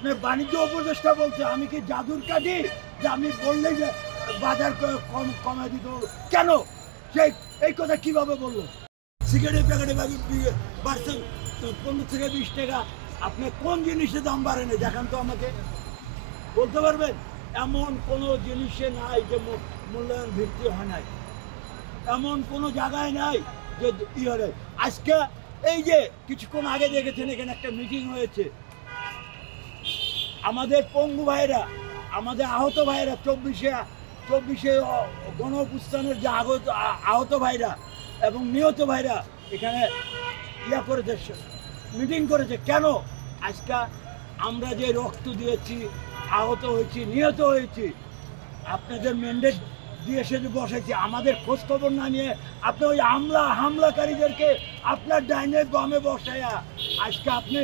আপনার বাণিজ্য উপদেষ্টা বলছে আমি কি জাদুর কাঠি যে আমি বললেই যে বাজার কমায় দিতে হবে? কেন সেই এই কথা কিভাবে বললো? সিগারেটের প্যাকেটে বাড়ছে 15 থেকে 20 টাকা। আপনি কোন জিনিসের দাম বাড়েনি দেখান তো আমাকে, বলতে পারবেন? এমন কোনো জিনিসে নাই যে মূল্যায়ন ভিত্তি হয় নাই, এমন কোনো জায়গায় নাই যে ইয়ে। আজকে এই যে কিছুক্ষণ আগে দেখেছেন এখানে একটা মিটিং হয়েছে, আমাদের পঙ্গু ভাইরা, আমাদের আহত ভাইরা, 24-এ গণ অভ্যুত্থানের যে আহত ভাইরা এবং নিহত ভাইরা এখানে ইয়া করেছে, মিটিং করেছে। কেন? আজকে আমরা যে রক্ত দিয়েছি, আহত হয়েছি, নিহত হয়েছি, আপনাদের ম্যান্ডেট দিয়ে সে বসাইছি, আমাদের খোঁজ খবর না নিয়ে আপনি ওই হামলাকারীদেরকে আপনার ডাইনে বামে বসাইয়া আজকে আপনি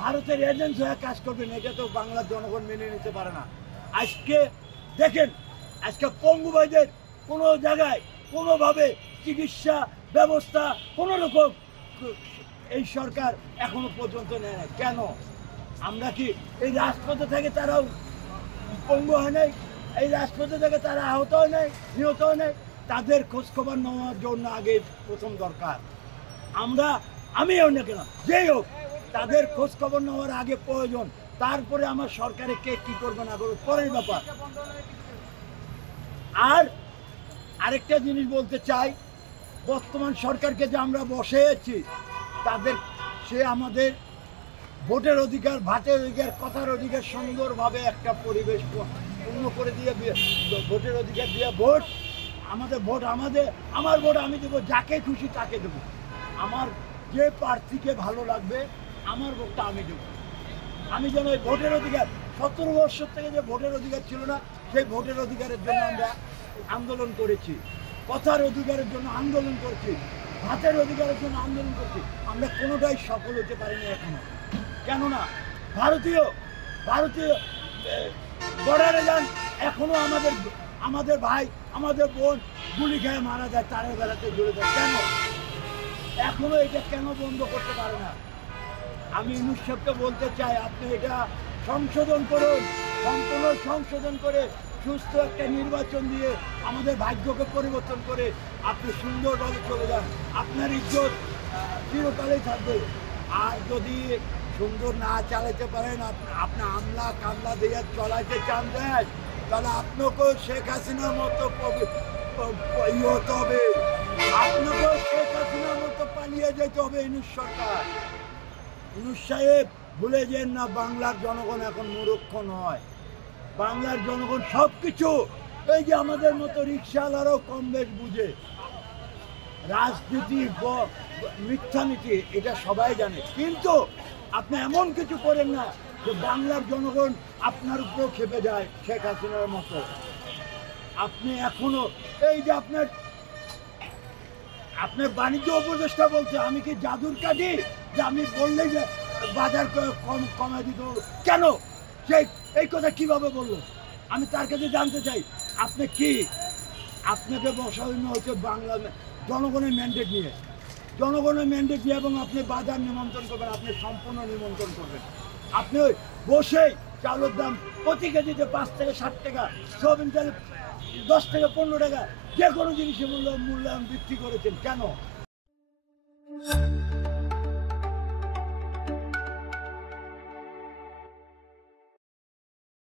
ভারতের এজেন্ট হয়ে কাজ করবেন, এটা তো বাংলার জনগণ মেনে নিতে পারে না। আজকে দেখেন, আজকে পঙ্গু ভাইদের কোনো জায়গায় কোনোভাবে চিকিৎসা ব্যবস্থা কোনো রকম এই সরকার এখনো পর্যন্ত নেয় না। কেন? আমরা কি এই রাজপথে থেকে তারাও পঙ্গু হয় নাই? এই রাজপথে থেকে তারা আহত হয় নাই, নিহত হয় নাই? তাদের খোঁজখবর নেওয়ার জন্য আগে প্রথম দরকার, আমিও না কেন যেই হোক, তাদের খোঁজ খবর নেওয়ার আগে প্রয়োজন। তারপরে আমার সরকারে কে কি করবে না করবে পরের ব্যাপার। আর আরেকটা জিনিস বলতে চাই, বর্তমান সরকারকে যে আমরা বসেছি, সে আমাদের ভোটের অধিকার, ভাতের অধিকার, কথার অধিকার, সুন্দরভাবে একটা পরিবেশ পূর্ণ করে দিয়ে ভোটের অধিকার দিয়ে আমার ভোট আমি দেবো, যাকে খুশি তাকে দেবো, আমার যে প্রার্থীকে ভালো লাগবে আমার ভোটটা আমি দেবো। আমি যেন এই ভোটের অধিকার, 17 বছর থেকে যে ভোটের অধিকার ছিল না, সেই ভোটের অধিকারের জন্য আমরা আন্দোলন করেছি, কথার অধিকারের জন্য আন্দোলন করছি, ভাতের অধিকারের জন্য আন্দোলন করছি। আমরা কোনোটাই সফল হতে পারিনি এখনো। কেননা ভারতীয় বর্ডারে যান, এখনো আমাদের ভাই, আমাদের বোন গুলি খেয়ে মারা যায়, তারের বেলাতে ঝুলে যায়। কেন? এখনো এটা কেন বন্ধ করতে পারে না? আমি ইউনূস সাহেবকে বলতে চাই, আপনি এটা সংশোধন করুন, সম্পূর্ণ সংশোধন করে সুস্থ একটা নির্বাচন দিয়ে আমাদের ভাগ্যকে পরিবর্তন করে আপনি সুন্দরভাবে চলে যান, আপনার ইজ্জত চিরকালেই থাকবে। আর যদি সুন্দর না চালাতে পারেন, আপনি আমলা কামলা দিয়ে চলাইতে চান দেন, তাহলে আপনাকেও শেখ হাসিনার মতো হতে হবে, আপনাকেও শেখ হাসিনার মতো পালিয়ে যেতে হবে। ইউনূস সরকার, ইউনূস সাহেব ভুলে যেন না, বাংলার জনগণ এখন মূর্খ নয়, বাংলার জনগণ সব কিছু, এই যে আমাদের মতো রিক্সাওয়ালারাও কম বেশ বুঝে, রাজনীতি মিথ্যানীতি এটা সবাই জানে। কিন্তু আপনি এমন কিছু করেন না যে বাংলার জনগণ আপনার উপরেও খেপে যায় শেখ হাসিনার মতো। আপনি এখনো এই যে আপনার বাণিজ্য উপদেষ্টা বলছে আমি কি জাদুর কাঠি যে আমি বললেই যে বাজার কমায় দিতে হবে? কেন সেই এই কথা কিভাবে বললো? আমি তার কাছে জানতে চাই, আপনি কি, আপনাকে বসানো হচ্ছে বাংলা জনগণের ম্যান্ডেট নিয়ে, এবং আপনি বাজার নিমন্ত্রণ করবেন, আপনি সম্পূর্ণ নিমন্ত্রণ করবেন। আপনি বসেই চাউলের দাম প্রতি কেজিতে 5 থেকে 7 টাকা, সোয়াবিন তেল 10 থেকে 15 টাকা, যে কোনো জিনিসের মূল্যায়ন বৃদ্ধি করেছেন। কেন?